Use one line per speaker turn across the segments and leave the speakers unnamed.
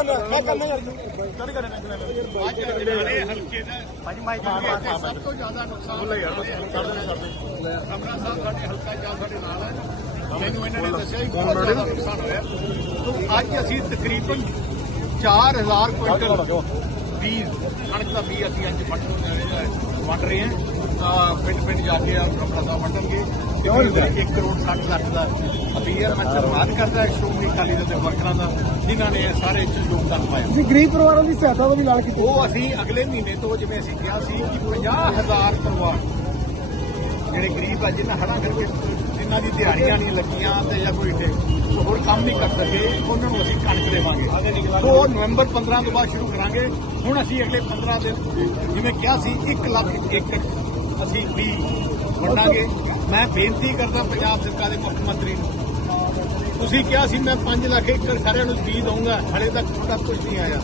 ਕਰਨਾ ਮੈਂ ਕਰਨਾ ਯਾਰ ਕਰ ਕਰਨਾ
ਅੱਜ ਜਿਹੜੇ ਹਲਕੇ ਦਾ ਭਾਜੀ ਮਾਈਕ ਸਭ ਤੋਂ ਜ਼ਿਆਦਾ ਨੁਕਸਾਨ
ਬੋਲੇ ਯਾਰ ਕਰ ਦੇ
ਸਮਰਾ ਸਾਹਿਬ ਸਾਡੇ ਹਲਕਾ ਜਾ ਸਾਡੇ ਨਾਲ ਹੈ। ਮੈਨੂੰ ਇਹਨਾਂ ਨੇ ਦੱਸਿਆ ਕਿ ਬਹੁਤ ਜ਼ਿਆਦਾ ਨੁਕਸਾਨ ਹੋਇਆ। ਤੋਂ ਅੱਜ ਅਸੀਂ ਤਕਰੀਬਨ 4000 ਕੁਇੰਟਲ ਬੀਜ ਕਣਕ ਦਾ ਬੀਜ ਅਸੀਂ ਅੱਜ ਵੰਡ ਵੰਡ ਰਹੇ ਹਾਂ। ਪਿੰਡ ਪਿੰਡ ਜਾ ਕੇ ਆਪਣਾ ਸਾਹਿਬ ਵੰਡਣਗੇ। ਤਕਰੀਬਨ 1 ਕਰੋੜ 60 ਲੱਖ ਦਾ ਹੈ ਮੈਂ ਧੰਨਵਾਦ ਕਰਦਾ ਸ਼੍ਰੋਮਣੀ ਅਕਾਲੀ ਦਲ ਦੇ ਵਰਕਰਾਂ ਦਾ ਜਿਨ੍ਹਾਂ ਨੇ ਸਾਰੇ ਚ ਯੋਗਦਾਨ ਪਾਇਆ।
ਤੁਸੀਂ ਗਰੀਬ ਪਰਿਵਾਰਾਂ ਦੀ ਸਹਾਇਤਾ ਦਾ ਵੀ ਨਾਲ ਕੀਤੀ।
ਉਹ ਅਸੀਂ ਅਗਲੇ ਮਹੀਨੇ ਤੋਂ ਜਿਵੇਂ ਅਸੀਂ ਕਿਹਾ ਸੀ ਕਿ 50000 ਪਰਿਵਾਰ ਜਿਹੜੇ ਗਰੀਬ ਆ ਜਿਨ੍ਹਾਂ ਹੜਾਂ ਕਰਕੇ ਜਿਨ੍ਹਾਂ ਦੀ ਦਿਹਾੜੀਆਂ ਨਹੀਂ ਲੱਗੀਆਂ ਤੇ ਜਾਂ ਕੋਈ ਤੇ ਹੋਰ ਕੰਮ ਨਹੀਂ ਕਰ ਸਕੇ ਉਹਨਾਂ ਨੂੰ ਅਸੀਂ ਕਣਕ ਦੇਵਾਂਗੇ। ਸੋ ਉਹ ਨਵੰਬਰ 15 ਤੋਂ ਬਾਅਦ ਸ਼ੁਰੂ ਕਰਾਂਗੇ। ਹੁਣ ਅਸੀਂ ਅਗਲੇ 15 ਦਿਨ ਜਿਵੇਂ ਕਿਹਾ ਸੀ 1 ਲੱਖ ਏਕੜ ਅਸੀਂ ਵੀ ਵੰਡਾਂਗੇ। ਮੈਂ ਬੇਨਤੀ ਕਰਦਾ ਪੰਜਾਬ ਸਰਕਾਰ ਦੇ ਮੁੱਖ ਮੰਤਰੀ ਨੂੰ। ਤੁਸੀਂ ਕਿਹਾ ਸੀ ਮੈਂ 5 ਲੱਖ ਏਕੜ ਸਾਰਿਆਂ ਨੂੰ ਬੀਜ ਦਊਂਗਾ ਹਲੇ ਤੱਕ ਤੁਹਾਡਾ ਕੁਝ ਨਹੀਂ ਆਇਆ।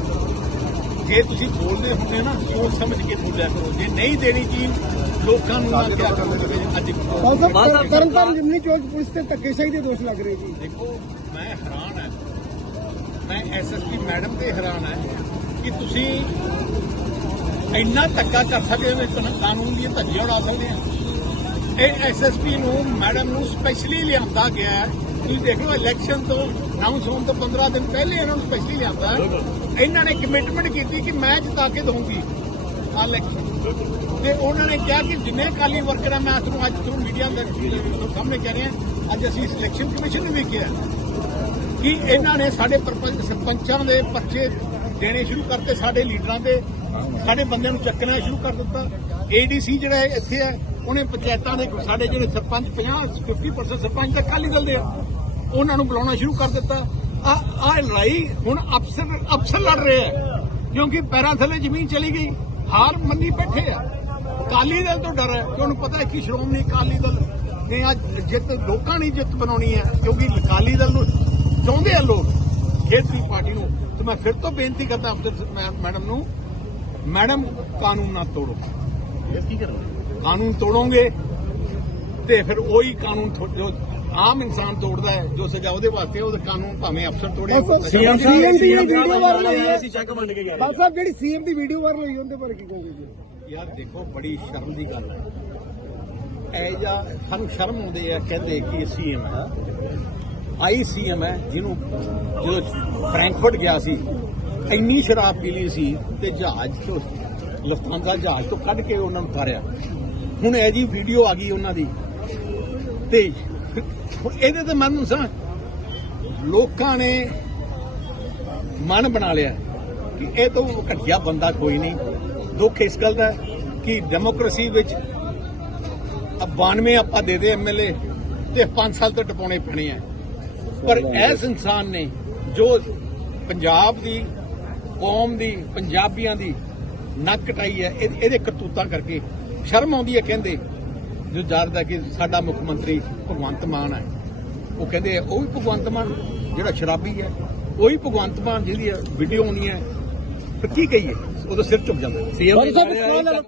ਜੇ ਤੁਸੀਂ ਬੋਲਦੇ ਹੁੰਦੇ ਨਾ ਸੋਚ ਸਮਝ ਕੇ ਬੋਲਿਆ ਕਰੋ। ਜੇ ਨਹੀਂ ਦੇਣੀ ਚੀਜ਼ ਲੋਕਾਂ ਨੂੰ ਨਾ ਕਿਹਾ ਕਰੋ ਅੱਜ
ਸਾਹਿਬ ਤਰਨ ਤਾਰਨ ਜਿਮਨੀ ਚੌਕ ਪੁਲਿਸ ਤੇ ਧੱਕੇਸ਼ਾਹੀ ਦੇ ਦੋਸ਼ ਲੱਗ ਰਹੇ ਜੀ।
ਦੇਖੋ ਮੈਂ ਹੈਰਾਨ ਹਾਂ। ਮੈਂ ਐਸਐਸਪੀ ਮੈਡਮ ਤੇ ਹੈਰਾਨ ਹਾਂ ਕਿ ਤੁਸੀਂ ਇੰਨਾ ਧੱਕਾ ਕਰ ਸਕਦੇ ਹੋ ਕਿ ਕਾਨੂੰਨ ਦੀਆਂ ਧੱਜੀਆਂ ਉਡਾ ਸਕਦੇ ਆ। ਇਹ ਐਸਐਸਪੀ ਨੂੰ, ਮੈਡਮ ਨੂੰ ਸਪੈਸ਼ਲੀ ਲਿਆਂਦਾ ਗਿਆ ਹੈ। ਤੁਸੀਂ ਦੇਖ ਲਓ ਇਲੈਕਸ਼ਨ ਤੋਂ ਅਨਾਉਂਸ ਹੋਣ ਤੋਂ 15 ਦਿਨ ਪਹਿਲੇ ਇਹਨਾਂ ਨੂੰ ਸਪੈਸ਼ਲੀ ਲਿਆਂਦਾ ਇਹਨਾਂ ਨੇ ਕਮਿਟਮੈਂਟ ਕੀਤੀ ਕਿ ਮੈਂ ਜਿਤਾ ਕੇ ਦਊਂਗੀ ਆਹ ਇਲੈਕਸ਼ਨ ਤੇ ਉਹਨਾਂ ਨੇ ਕਿਹਾ ਕਿ ਜਿੰਨੇ ਅਕਾਲੀ ਵਰਕਰ ਆ, ਮੈਂ ਤੁਹਾਨੂੰ ਅੱਜ ਤੁਹਾਨੂੰ ਮੀਡੀਆ ਦੇ ਸਾਹਮਣੇ ਕਹਿ ਰਿਹਾ, ਅੱਜ ਅਸੀਂ ਸਿਲੈਕਸ਼ਨ ਕਮਿਸ਼ਨ ਨੂੰ ਵੀ ਕਿਹਾ ਕਿ ਇਹਨਾਂ ਨੇ ਸਾਡੇ ਸਰਪੰਚਾਂ ਦੇ ਪਰਚੇ ਦੇਣੇ ਸ਼ੁਰੂ ਕਰਤੇ ਸਾਡੇ ਲੀਡਰਾਂ ਦੇ, ਸਾਡੇ ਬੰਦਿਆਂ ਨੂੰ ਚੱਕਣਾ ਸ਼ੁਰੂ ਕਰ ਦਿੱਤਾ। ਏਡੀਸੀ ਜਿਹੜਾ ਇੱਥੇ ਹੈ, ਉਹਨੇ ਪੰਚਾਇਤਾਂ ਦੇ ਸਾਡੇ ਜਿਹੜੇ ਸਰਪੰਚ 50 50% ਸਰਪੰਚ ਤਾਂ ਅਕਾਲੀ ਦਲ ਦੇ ਆ। ਉਹਨਾਂ ਨੂੰ ਬੁਲਾਉਣਾ ਸ਼ੁਰੂ ਕਰ ਦਿੱਤਾ। ਆ ਆ ਲੜਾਈ ਹੁਣ ਅਫਸਰ ਅਫਸਰ ਲੜ ਰਹੇ ਆ, ਕਿਉਂਕਿ ਪੈਰਾਂ ਥੱਲੇ ਜ਼ਮੀਨ ਚਲੀ ਗਈ, ਹਾਰ ਮੰਨੀ ਬੈਠੇ ਆ। ਅਕਾਲੀ ਦਲ ਤੋਂ ਡਰ ਹੈ, ਕਿ ਉਹਨੂੰ ਪਤਾ ਹੈ ਕਿ ਸ਼੍ਰੋਮਣੀ ਅਕਾਲੀ ਦਲ ਨੇ ਅੱਜ ਜਿੱਤ, ਲੋਕਾਂ ਨੇ ਜਿੱਤ ਬਣਾਉਣੀ ਹੈ, ਕਿਉਂਕਿ ਅਕਾਲੀ ਦਲ ਨੂੰ ਚਾਹੁੰਦੇ ਆ ਲੋਕ। ਖੇਤਰੀ ਪਾਰਟੀ ਨੂੰ ਤੇ ਮੈਂ ਫਿਰ ਤੋਂ ਬੇਨਤੀ ਕਰਦਾ ਅਫਸਰ ਮੈਡਮ ਨੂੰ ਮੈਡਮ ਕਾਨੂੰਨ ਨਾ ਤੋੜੋ। ਕੀ ਕਰੋਗੇ ਕਾਨੂੰਨ ਤੋੜੋਗੇ ਤੇ ਫਿਰ ਉਹੀ ਕਾਨੂੰਨ ਜੋ ਆਮ ਇਨਸਾਨ ਤੋੜਦਾ ਹੈ ਜੋ ਸਜ਼ਾ ਉਹਦੇ ਵਾਸਤੇ ਉਹਦਾ ਕਾਨੂੰਨ ਭਾਵੇਂ ਅਫਸਰ ਤੋੜੇ
ਸੀਐਮ ਦੀ ਵੀਡੀਓ ਵਾਇਰਲ ਹੋਈ ਹੈ।
ਅਸੀਂ ਚੈੱਕ ਵੰਡ ਕੇ ਗਏ
ਸਾਹਿਬ ਜਿਹੜੀ ਸੀਐਮ ਦੀ ਵੀਡੀਓ ਵਾਇਰਲ ਹੋਈ ਉਹਦੇ ਬਾਰੇ ਕੀ ਕਹੋਗੇ
ਯਾਰ ਦੇਖੋ ਬੜੀ ਸ਼ਰਮ ਦੀ ਗੱਲ ਹੈ। ਇਹ ਜਾਂ ਸਾਨੂੰ ਸ਼ਰਮ ਆਉਂਦੀ ਹੈ ਕਹਿੰਦੇ ਕਿ ਸੀਐਮ ਹੈ। ਆਈ ਸੀਐਮ ਹੈ ਜਿਹਨੂੰ ਜਦੋਂ ਫ੍ਰੈਂਕਫਰਟ ਗਿਆ ਸੀ, ਇੰਨੀ ਸ਼ਰਾਬ ਪੀ ਲਈ ਸੀ ਤੇ ਜਹਾਜ਼ ਤੋਂ ਲਫਤਾਂਜ਼ਾ ਜਹਾਜ਼ ਤੋਂ ਕੱਢ ਕੇ ਉਹਨਾਂ ਨੂੰ ਉਤਾਰਿਆ। ਹੁਣ ਇਹ ਜੀ ਵੀਡੀਓ ਆ ਗਈ ਉਹਨਾਂ ਦੀ। ਤੇ ਇਹਦੇ ਤੇ ਮਨ ਸਮਝ ਲੋਕਾਂ ਨੇ ਮਨ ਬਣਾ ਲਿਆ ਕਿ ਇਹ ਤੋਂ ਘਟੀਆ ਬੰਦਾ ਕੋਈ ਨਹੀਂ। ਦੁੱਖ ਇਸ ਗੱਲ ਦਾ ਕਿ ਡੈਮੋਕ੍ਰੇਸੀ ਵਿੱਚ ਅ 92 ਆਪਾਂ ਦੇ ਦੇ ਐਮਐਲਏ ਤੇ 5 ਸਾਲ ਤੋਂ ਟਪਾਉਣੇ ਪੈਣੇ ਆ। ਪਰ ਇਸ ਇਨਸਾਨ ਨੇ ਜੋ ਪੰਜਾਬ ਦੀ ਕੌਮ ਦੀ ਪੰਜਾਬੀਆਂ ਦੀ ਨੱਕ ਕਟਾਈ ਹੈ ਇਹ- ਇਹਦੇ ਕਰਤੂਤਾਂ ਕਰਕੇ ਸ਼ਰਮ ਆਉਂਦੀ ਹੈ ਕਹਿੰਦੇ ਜੋ ਜਾਣਦਾ ਕਿ ਸਾਡਾ ਮੁੱਖ ਮੰਤਰੀ ਭਗਵੰਤ ਮਾਨ ਹੈ। ਉਹ ਕਹਿੰਦੇ ਉਹ ਵੀ ਭਗਵੰਤ ਮਾਨ ਜਿਹੜਾ ਸ਼ਰਾਬੀ ਹੈ ਉਹੀ ਭਗਵੰਤ ਮਾਨ ਜਿਹਦੀ ਵੀਡੀਓ ਆਉਣੀ ਹੈ। ਕੀ ਕਹੀਏ? ਉਹਦਾ ਸਿਰ ਝੁਕ ਜਾਂਦਾ।
ਸੀਐਮ